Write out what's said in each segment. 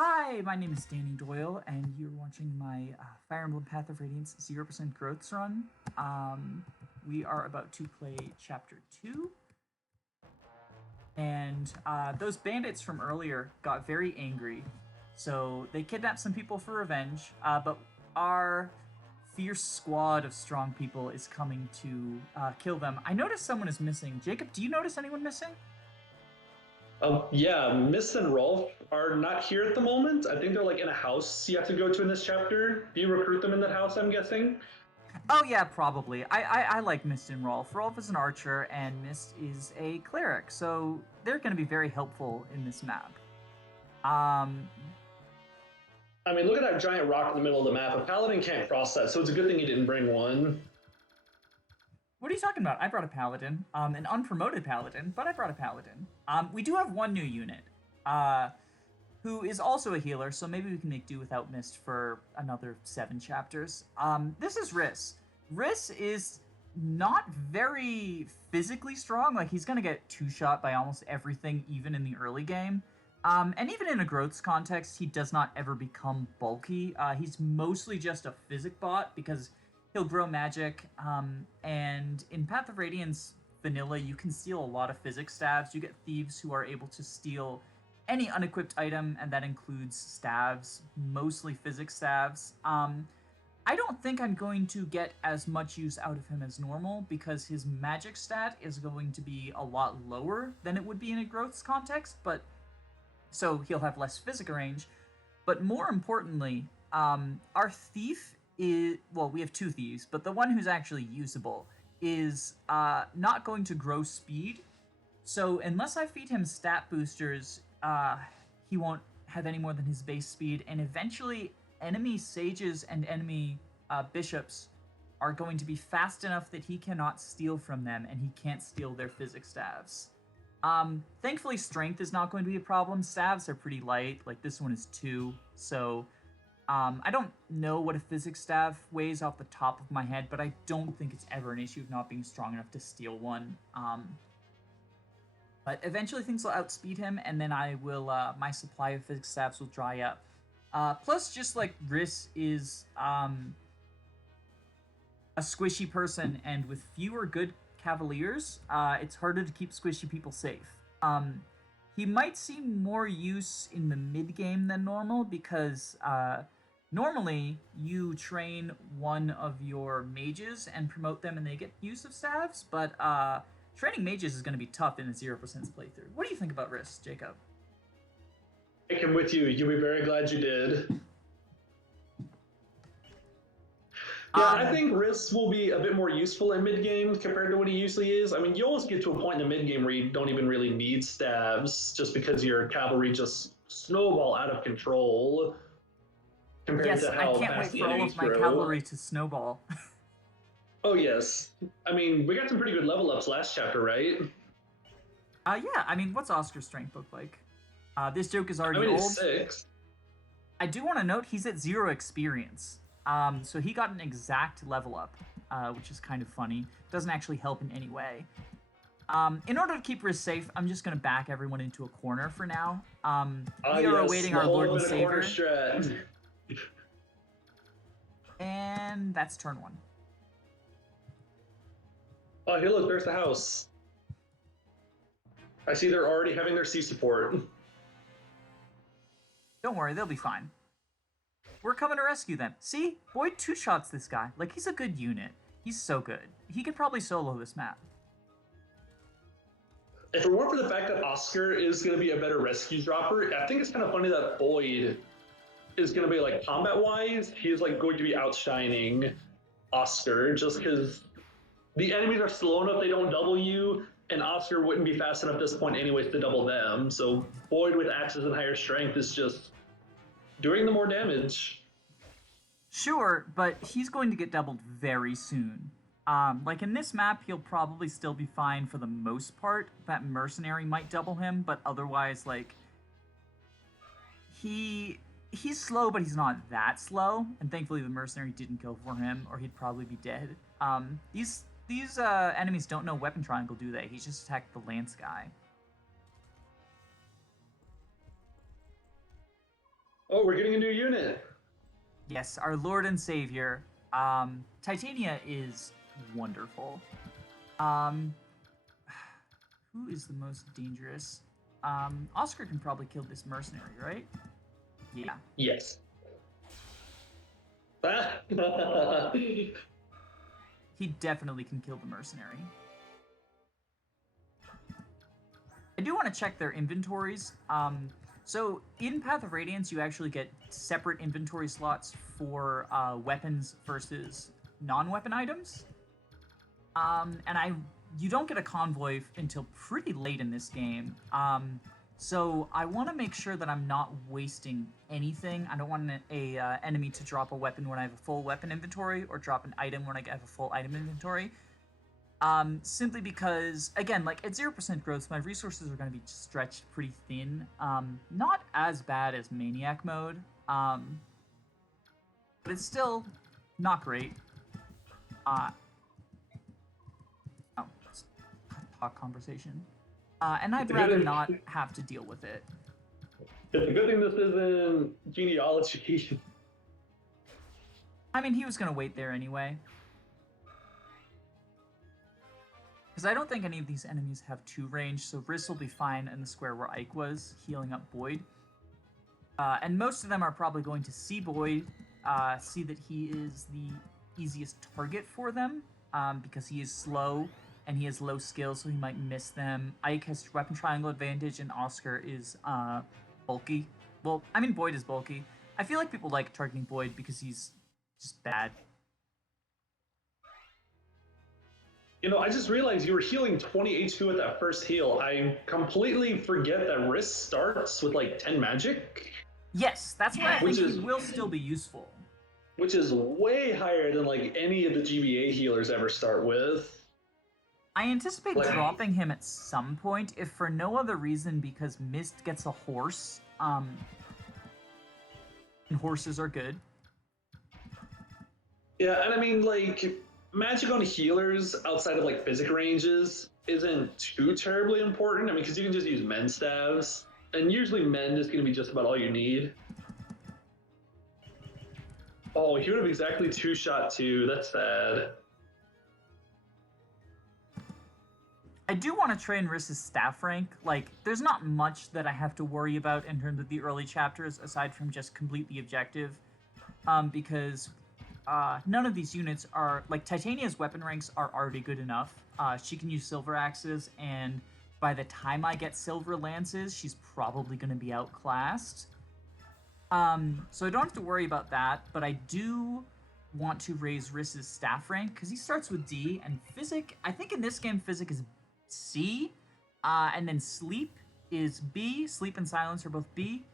Hi, my name is Danny Doyle, and you're watching my Fire Emblem Path of Radiance 0% Growths run. We are about to play Chapter 2, and those bandits from earlier got very angry, so they kidnapped some people for revenge, but our fierce squad of strong people is coming to kill them. I noticed someone is missing. Jacob, do you notice anyone missing? Yeah, Miss and Rolf are not here at the moment. I think they're like in a house you have to go to in this chapter. Do you recruit them in that house, I'm guessing? Oh yeah, probably. I like Mist and Rolf. Rolf is an archer and Mist is a cleric, so they're going to be very helpful in this map. Um, I mean, look at that giant rock in the middle of the map. A paladin can't cross that, so it's a good thing you didn't bring one. what are you talking about? I brought a paladin, an unpromoted paladin, but I brought a paladin. We do have one new unit, who is also a healer, so maybe we can make do without Mist for another 7 chapters. This is Riss. Riss is not very physically strong. Like, he's gonna get two-shot by almost everything, even in the early game. And even in a growths context, he does not ever become bulky. He's mostly just a physic bot because he'll grow magic. And in Path of Radiance vanilla, you can steal a lot of physic stabs. You get thieves who are able to steal any unequipped item, and that includes staves, mostly physics staves. I don't think I'm going to get as much use out of him as normal because his magic stat is going to be a lot lower than it would be in a growths context, but so he'll have less physical range. But more importantly, our thief is, well, we have 2 thieves, but the one who's actually usable is not going to grow speed. So unless I feed him stat boosters, he won't have any more than his base speed, and eventually enemy sages and enemy bishops are going to be fast enough that he cannot steal from them, and he can't steal their physics staves. Thankfully, strength is not going to be a problem. Staves are pretty light, like this one is 2, so I don't know what a physics staff weighs off the top of my head, but I don't think it's ever an issue of not being strong enough to steal one. But eventually things will outspeed him, and then I will, my supply of physics staffs will dry up. Plus, just like Riss is a squishy person, and with fewer good cavaliers, it's harder to keep squishy people safe. He might see more use in the mid game than normal because normally you train one of your mages and promote them, and they get use of staves, but training mages is going to be tough in a 0% playthrough. What do you think about Riss, Jacob? Take him with you. You'll be very glad you did. Yeah, I think Riss will be a bit more useful in mid game compared to what he usually is. I mean, you always get to a point in the mid game where you don't even really need stabs just because your cavalry just snowball out of control compared Yes, to I how can't fast wait the for all enemies of my grow. cavalry to snowball. Oh, yes. I mean, we got some pretty good level ups last chapter, right? Yeah, I mean, what's Oscar's strength look like? This joke is I already mean, it's old. 6. I do want to note he's at 0 experience. So he got an exact level up, which is kind of funny. Doesn't actually help in any way. In order to keep Riz safe, I'm just going to back everyone into a corner for now. Ah, We are yes, awaiting the our Lord whole and of in a corner Savior. strat. And that's turn 1. Oh, here, look, there's the house. I see they're already having their C support. Don't worry, they'll be fine. We're coming to rescue them. See? Boyd two-shots this guy. Like, he's a good unit. He's so good. He could probably solo this map. If it weren't for the fact that Oscar is going to be a better rescue dropper, I think it's kind of funny that Boyd is going to be like combat wise, he's like going to be outshining Oscar just because the enemies are slow enough they don't double you, and Oscar wouldn't be fast enough at this point anyways to double them. So Boyd with axes and higher strength is just doing the more damage. Sure, but he's going to get doubled very soon. Like in this map, he'll probably still be fine for the most part. That mercenary might double him, but otherwise, like, he's slow, but he's not that slow. And thankfully, the mercenary didn't go for him, or he'd probably be dead. These enemies don't know weapon triangle, do they? He's just attacked the lance guy. Oh, we're getting a new unit. Yes, our Lord and Savior. Titania is wonderful. Um, who is the most dangerous? Oscar can probably kill this mercenary, right? Yeah. Yes. He definitely can kill the mercenary. I do want to check their inventories. So in Path of Radiance, you actually get separate inventory slots for weapons versus non-weapon items. And you don't get a convoy until pretty late in this game. So I want to make sure that I'm not wasting anything. I don't want a enemy to drop a weapon when I have a full weapon inventory, or drop an item when I have a full item inventory. Simply because, again, like at 0% growth, my resources are going to be stretched pretty thin. Not as bad as Maniac mode, but it's still not great. Talk conversation. And I'd rather not have to deal with it. It's a good thing this isn't genealogy. I mean, he was going to wait there anyway. Because I don't think any of these enemies have 2 range, so Riss will be fine in the square where Ike was, healing up Boyd. And most of them are probably going to see Boyd, see that he is the easiest target for them, because he is slow and he has low skill, so he might miss them. Ike has weapon triangle advantage, and Oscar is bulky. Well, I mean, Boyd is bulky. I feel like people like targeting Boyd because he's just bad. You know, I just realized you were healing 20 HP with that first heal. I completely forget that Risk starts with like 10 magic. Yes, that's why I think he will still be useful. Which is way higher than like any of the GBA healers ever start with. I anticipate dropping him at some point, if for no other reason because Mist gets a horse. And horses are good. Yeah, and I mean, like, magic on healers outside of like physic ranges isn't too terribly important. I mean, because you can just use mend staves, and usually mend is going to be just about all you need. Oh, he would have exactly 2-shot too. That's sad. I do want to train Riss's staff rank. Like, there's not much that I have to worry about in terms of the early chapters, aside from just complete the objective. Because none of these units are... Like, Titania's weapon ranks are already good enough. She can use silver axes, and by the time I get silver lances, she's probably going to be outclassed. So I don't have to worry about that, but I do want to raise Riss's staff rank, because he starts with D, and Physic... I think in this game, Physic is C, and then Sleep is B. Sleep and Silence are both B.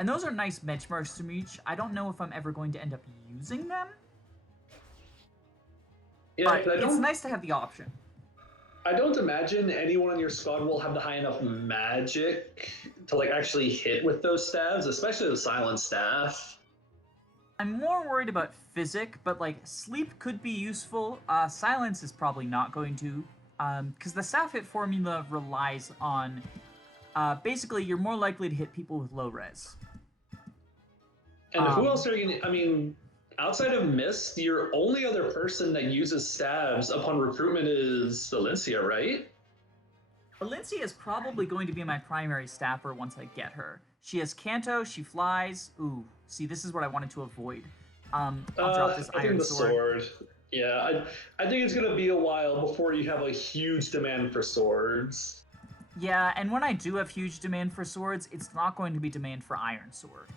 And those are nice benchmarks to reach. I don't know if I'm ever going to end up using them. Yeah, but it's nice to have the option. I don't imagine anyone on your squad will have the high enough magic to like actually hit with those staves, especially the Silent Staff. I'm more worried about Physic, but like Sleep could be useful. Silence is probably not going to. Because the staff hit formula relies on, basically, you're more likely to hit people with low res. And who else are you going to, I mean, outside of Mist, your only other person that uses stabs upon recruitment is Valencia, right? Valencia is probably going to be my primary staffer once I get her. She has Canto, she flies. Ooh, see, this is what I wanted to avoid. I'll drop this iron sword. Yeah, I think it's going to be a while before you have a huge demand for swords. Yeah, and when I do have huge demand for swords, it's not going to be demand for iron sword.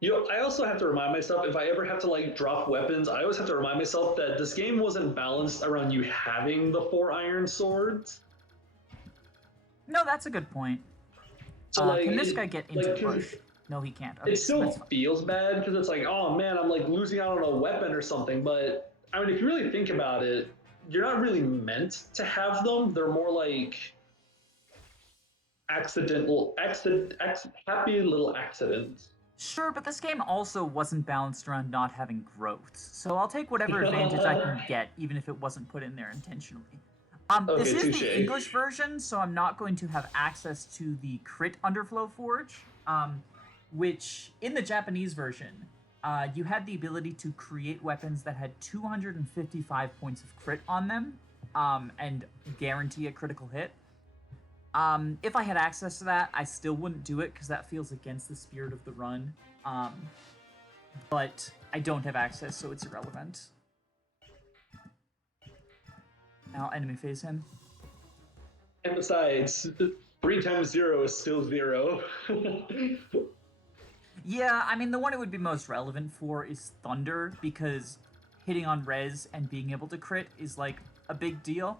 You know, I also have to remind myself, if I ever have to like drop weapons, I always have to remind myself that this game wasn't balanced around you having the 4 iron swords. No, that's a good point. So like, can this guy get into the bush? No, he can't. Okay, it still feels bad because it's like, oh man, I'm like losing out on a weapon or something. But I mean, if you really think about it, you're not really meant to have them. They're more like happy little accidents. Sure, but this game also wasn't balanced around not having growths. So I'll take whatever advantage I can get, even if it wasn't put in there intentionally. Okay, this is the English version, so I'm not going to have access to the crit Underflow Forge. which in the Japanese version, you had the ability to create weapons that had 255 points of crit on them, and guarantee a critical hit. If I had access to that, I still wouldn't do it because that feels against the spirit of the run. But I don't have access, so it's irrelevant. Now enemy phase him. And besides, 3 times 0 is still 0. Yeah, I mean, the one it would be most relevant for is Thunder, because hitting on res and being able to crit is, like, a big deal.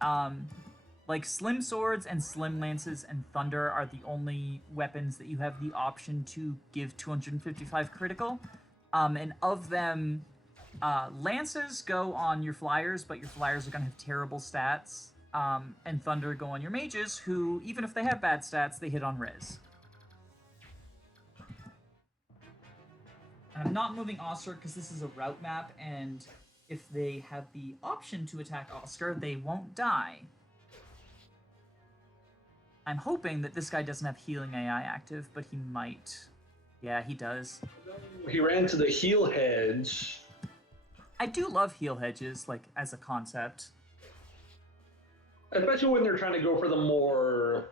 Like, Slim Swords and Slim Lances and Thunder are the only weapons that you have the option to give 255 critical. And of them, Lances go on your Flyers, but your Flyers are going to have terrible stats. And Thunder go on your Mages, who, even if they have bad stats, they hit on res. I'm not moving Oscar because this is a route map, and if they have the option to attack Oscar, they won't die. I'm hoping that this guy doesn't have healing AI active, but he might. Yeah, he does. He ran to the heal hedge. I do love heal hedges, like, as a concept. Especially when they're trying to go for the more,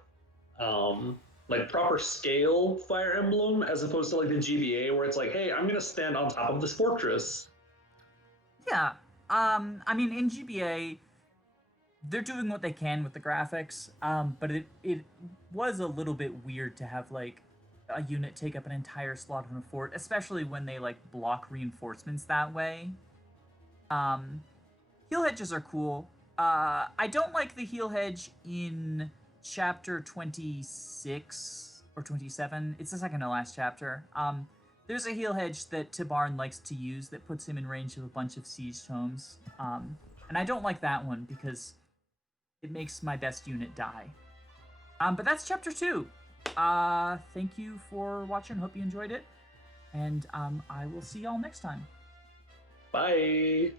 like, proper scale Fire Emblem, as opposed to, like, the GBA, where it's like, hey, I'm going to stand on top of this fortress. Yeah. I mean, in GBA, they're doing what they can with the graphics, but it was a little bit weird to have, like, a unit take up an entire slot on a fort, especially when they, like, block reinforcements that way. Heal hedges are cool. I don't like the heal hedge in chapter 26 or 27. It's the second to last chapter. There's a heal hedge that Tibarn likes to use that puts him in range of a bunch of siege tomes. And I don't like that one because it makes my best unit die. But that's chapter 2. Thank you for watching. Hope you enjoyed it. And I will see y'all next time. Bye.